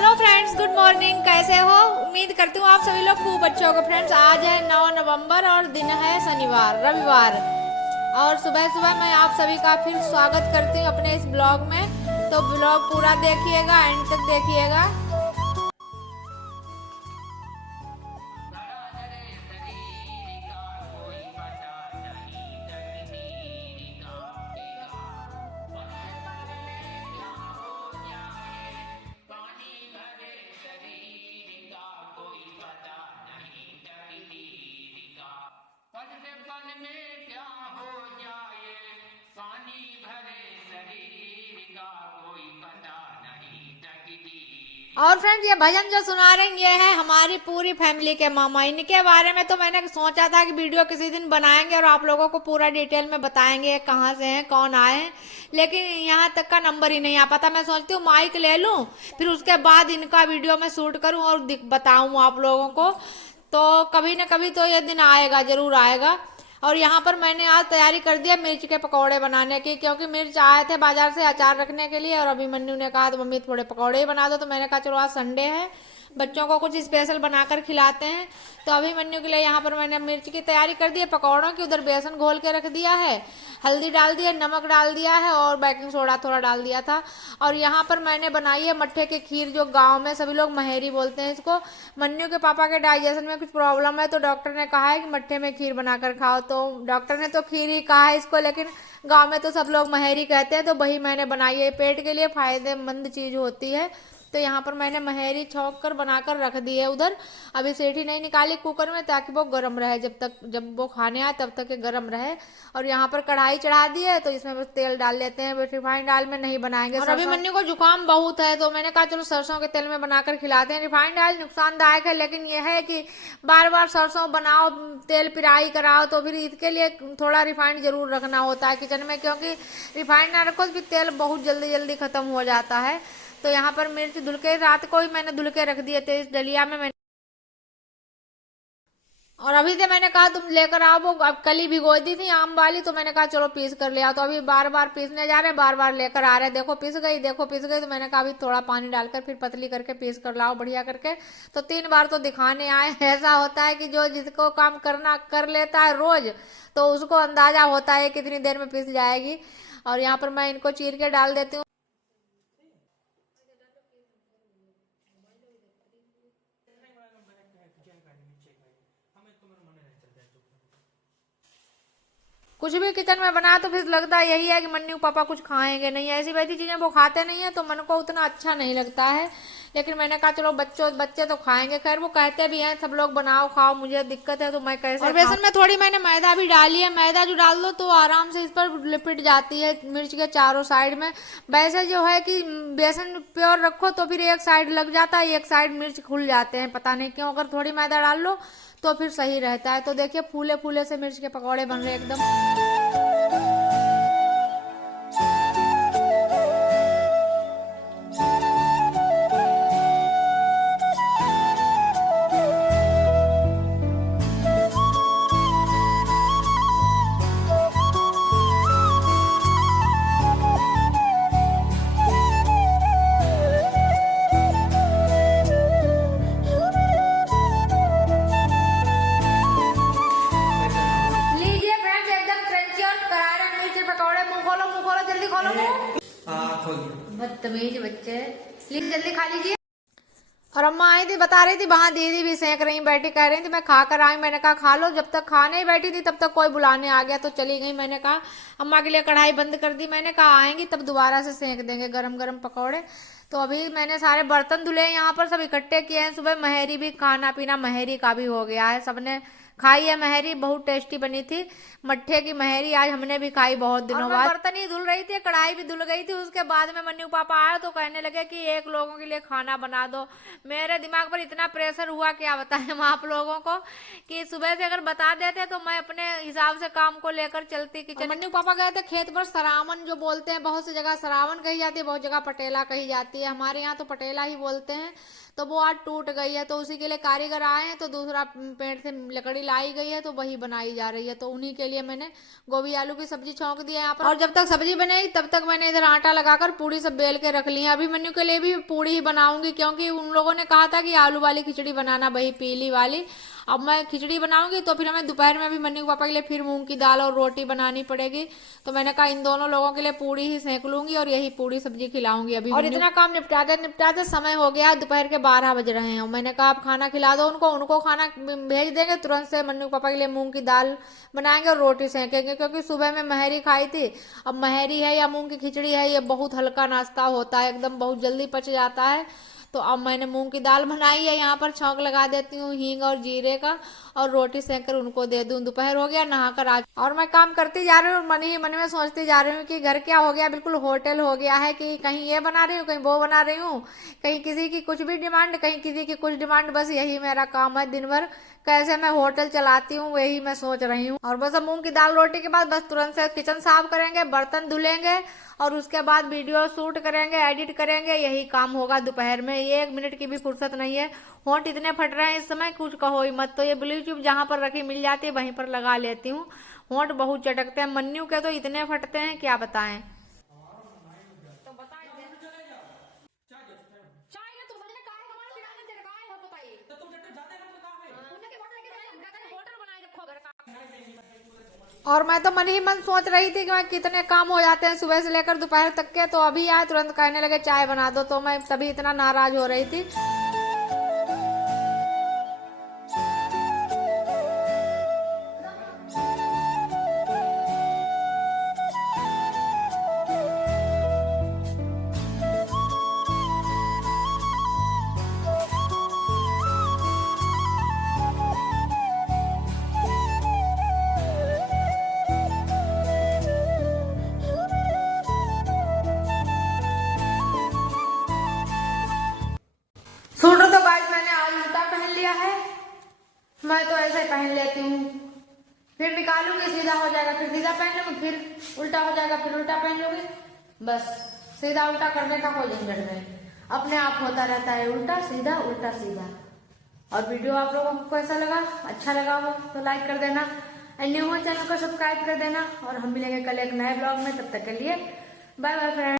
Hello friends, good morning. कैसे हो? उम्मीद करती हूँ आप सभी लोग खूब अच्छे होंगे। फ्रेंड्स, आज है 9 नवंबर और दिन है शनिवार रविवार। और सुबह सुबह मैं आप सभी का फिर स्वागत करती हूँ अपने इस ब्लॉग में। तो ब्लॉग पूरा देखिएगा, एंड तक देखिएगा। पल से पल में क्या हो जाए, पानी भरे शरीर का कोई पता नहीं तकदीर। और फ्रेंड्स, ये भजन जो सुना रहे हैं ये है हमारी पूरी फैमिली के मामा। इनके बारे में तो मैंने सोचा था कि वीडियो किसी दिन बनाएंगे और आप लोगों को पूरा डिटेल में बताएंगे कहाँ से हैं, कौन आए हैं। लेकिन यहाँ तक का नंबर ही नहीं आ पाता। मैं सोचती हूँ माइक ले लूँ, फिर उसके बाद इनका वीडियो में शूट करूँ और बताऊँ आप लोगों को। तो कभी ना कभी तो ये दिन आएगा, जरूर आएगा। और यहाँ पर मैंने आज तैयारी कर दिया मिर्च के पकौड़े बनाने की, क्योंकि मिर्च आए थे बाजार से अचार रखने के लिए। और अभी मन्नू ने कहा तो मम्मी थोड़े पकौड़े ही बना दो, तो मैंने कहा चलो आज संडे है, बच्चों को कुछ स्पेशल बनाकर खिलाते हैं। तो अभी मन्नू के लिए यहाँ पर मैंने मिर्च की तैयारी कर दी है पकौड़ों की। उधर बेसन घोल के रख दिया है, हल्दी डाल दिया, नमक डाल दिया है और बेकिंग सोडा थोड़ा डाल दिया था। और यहाँ पर मैंने बनाई है मट्ठे की खीर, जो गाँव में सभी लोग महेरी बोलते हैं इसको। मन्नू के पापा के डाइजेशन में कुछ प्रॉब्लम है, तो डॉक्टर ने कहा है कि मट्ठे में खीर बनाकर खाओ। तो डॉक्टर ने तो खीर ही कहा है इसको, लेकिन गांव में तो सब लोग महेरी कहते हैं। तो वही मैंने बनाई है, पेट के लिए फायदेमंद चीज होती है। तो यहाँ पर मैंने महेरी छौंक कर बनाकर रख दी है उधर। अभी सीटी नहीं निकाली कुकर में, ताकि वो गर्म रहे, जब वो खाने आए तब तक ये गर्म रहे। और यहाँ पर कढ़ाई चढ़ा दी है, तो इसमें बस तेल डाल लेते हैं। रिफाइंड ऑयल में नहीं बनाएंगे। और अभी मन्नू को जुकाम बहुत है, तो मैंने कहा चलो सरसों के तेल में बनाकर खिलाते हैं। रिफाइंड ऑयल नुकसानदायक है, लेकिन यह है कि बार बार सरसों बनाओ, तेल पिराई कराओ, तो फिर इसके लिए थोड़ा रिफाइंड जरूर रखना होता है किचन में, क्योंकि रिफाइंड ना रखो तो फिर तेल बहुत जल्दी जल्दी खत्म हो जाता है। तो यहाँ पर मिर्च धुल के रात को ही मैंने धुल के रख दिए थे इस डलिया में। मैंने और अभी से मैंने कहा तुम लेकर आओ, वो अब कल ही भिगो दी थी आम वाली, तो मैंने कहा चलो पीस कर ले आओ। तो अभी बार बार पीसने जा रहे हैं, बार बार लेकर आ रहे हैं। देखो पिस गई, देखो पिस गई। तो मैंने कहा अभी थोड़ा पानी डालकर फिर पतली करके पीस कर लाओ बढ़िया करके। तो 3 बार तो दिखाने आए। ऐसा होता है कि जो जिसको काम करना कर लेता है रोज, तो उसको अंदाजा होता है कितनी देर में पिस जाएगी। और यहाँ पर मैं इनको चीर के डाल देती हूँ। कुछ भी किचन में बना तो फिर लगता है यही है कि मन्नू पापा कुछ खाएंगे नहीं, ऐसी वैसी चीजें वो खाते नहीं है, तो मन को उतना अच्छा नहीं लगता है। लेकिन मैंने कहा चलो बच्चे तो खाएंगे। खैर वो कहते भी हैं सब लोग बनाओ खाओ, मुझे दिक्कत है तो मैं कैसे। और बेसन में थोड़ी मैंने मैदा भी डाली है। मैदा जो डाल दो तो आराम से इस पर लिपट जाती है मिर्च के चारों साइड में। वैसे जो है कि बेसन प्योर रखो तो फिर एक साइड लग जाता है, एक साइड मिर्च खुल जाते हैं, पता नहीं क्यों। अगर थोड़ी मैदा डाल लो तो फिर सही रहता है। तो देखिए फूले फूले से मिर्च के पकौड़े बन रहे एकदम। लीजिए फ्रेंड्स, एकदम क्रंची और करारे मिर्च के पकौड़े। मुंह खोलो जल्दी खोलो मुंह। खोल दिया। बदतमीज बच्चे। लीजिए जल्दी खा लीजिए। और अम्मा आई थी, बता रही थी वहां दीदी भी सेंक रही बैठी, कह रही थी मैं खा कर आई। मैंने कहा खा लो। जब तक खाने ही बैठी थी तब तक कोई बुलाने आ गया तो चली गई। मैंने कहा अम्मा के लिए कढ़ाई बंद कर दी। मैंने कहा आएंगी तब दोबारा से सेंक देंगे गरम गरम पकौड़े। तो अभी मैंने सारे बर्तन धुले यहाँ पर, सब इकट्ठे किए हैं। सुबह महेरी भी, खाना पीना महेरी का भी हो गया है, सबने खाई है महेरी। बहुत टेस्टी बनी थी मट्ठे की महेरी, आज हमने भी खाई बहुत दिनों बाद। बर्तन ही धुल रही थी, कढ़ाई भी धुल गई थी। उसके बाद में मन्नू पापा आए तो कहने लगे कि एक लोगों के लिए खाना बना दो। मेरे दिमाग पर इतना प्रेशर हुआ क्या बताएं हम आप लोगों को, कि सुबह से अगर बता देते तो मैं अपने हिसाब से काम को लेकर चलती किचन। मन्नू पापा गए थे खेत पर सरावन जो बोलते हैं, बहुत सी जगह सरावन कही जाती है, बहुत जगह पटेला कही जाती है। हमारे यहाँ तो पटेला ही बोलते हैं। तो वो आज टूट गई है, तो उसी के लिए कारीगर आए हैं। तो दूसरा पेड़ से लकड़ी लाई गई है तो वही बनाई जा रही है। तो उन्हीं के लिए मैंने गोभी आलू की सब्जी छौंक दी है यहाँ पर। और जब तक सब्जी बनेगी तब तक मैंने इधर आटा लगाकर पूड़ी सब बेल के रख ली है। अभी मन्नू के लिए भी पूड़ी ही बनाऊंगी, क्योंकि उन लोगों ने कहा था कि आलू वाली खिचड़ी बनाना, वही पीली वाली। अब मैं खिचड़ी बनाऊंगी तो फिर हमें दोपहर में भी मन्नू के पापा के लिए फिर मूंग की दाल और रोटी बनानी पड़ेगी। तो मैंने कहा इन दोनों लोगों के लिए पूड़ी ही सेक लूंगी और यही पूड़ी सब्जी खिलाऊंगी अभी। और इतना काम निपटाते समय हो गया, दोपहर के 12 बज रहे हैं। मैंने कहा आप खाना खिला दो उनको खाना भेज देंगे तुरंत से। मन्नू के पापा के लिए मूंग की दाल बनाएंगे और रोटी सेकेंगे, क्योंकि सुबह में महरी खाई थी। अब महरी है या मूंग की खिचड़ी है, ये बहुत हल्का नाश्ता होता है, एकदम बहुत जल्दी पच जाता है। तो अब मैंने मूंग की दाल बनाई है, यहाँ पर छौंक लगा देती हूँ हींग और जीरे का, और रोटी सेक कर उनको दे दूं। दोपहर हो गया, नहाकर आज और मैं काम करती जा रही हूँ। मन ही मन में सोचती जा रही हूँ कि घर क्या हो गया, बिल्कुल होटल हो गया है कि कहीं ये बना रही हूँ, कहीं वो बना रही हूँ, कहीं किसी की कुछ भी डिमांड, कहीं किसी की कुछ डिमांड। बस यही मेरा काम है दिन भर, कैसे मैं होटल चलाती हूँ यही मैं सोच रही हूँ। और बस अब मूंग की दाल रोटी के बाद बस तुरंत से किचन साफ करेंगे, बर्तन धुलेंगे और उसके बाद वीडियो शूट करेंगे, एडिट करेंगे, यही काम होगा दोपहर में। 1 मिनट की भी फुर्सत नहीं है। होंठ इतने फट रहे हैं इस समय, कुछ कहो ही मत। तो ये ब्लूटूथ जहाँ पर रखी मिल जाती है वहीं पर लगा लेती हूँ। होंठ बहुत चटकते हैं, मन्नू के तो इतने फटते हैं क्या बताएं। और मैं तो मन ही मन सोच रही थी कि मैं कितने काम हो जाते हैं सुबह से लेकर दोपहर तक के, तो अभी आए तुरंत कहने लगे चाय बना दो, तो मैं तभी इतना नाराज हो रही थी। सूट तो गाइस मैंने आज उल्टा पहन लिया है। मैं तो ऐसे पहन लेती हूँ, फिर निकालूंगी सीधा हो जाएगा, फिर सीधा पहन लूंगी, फिर उल्टा हो जाएगा, फिर उल्टा पहन लूंगी। बस सीधा उल्टा करने का कोई झंझट नहीं, अपने आप होता रहता है उल्टा सीधा उल्टा सीधा। और वीडियो आप लोगों को कैसा लगा, अच्छा लगा हो तो लाइक कर देना, न्यू हो चैनल को सब्सक्राइब कर देना। और हम मिलेंगे कल एक नए ब्लॉग में, तब तक के लिए बाय बाय फ्रेंड्स।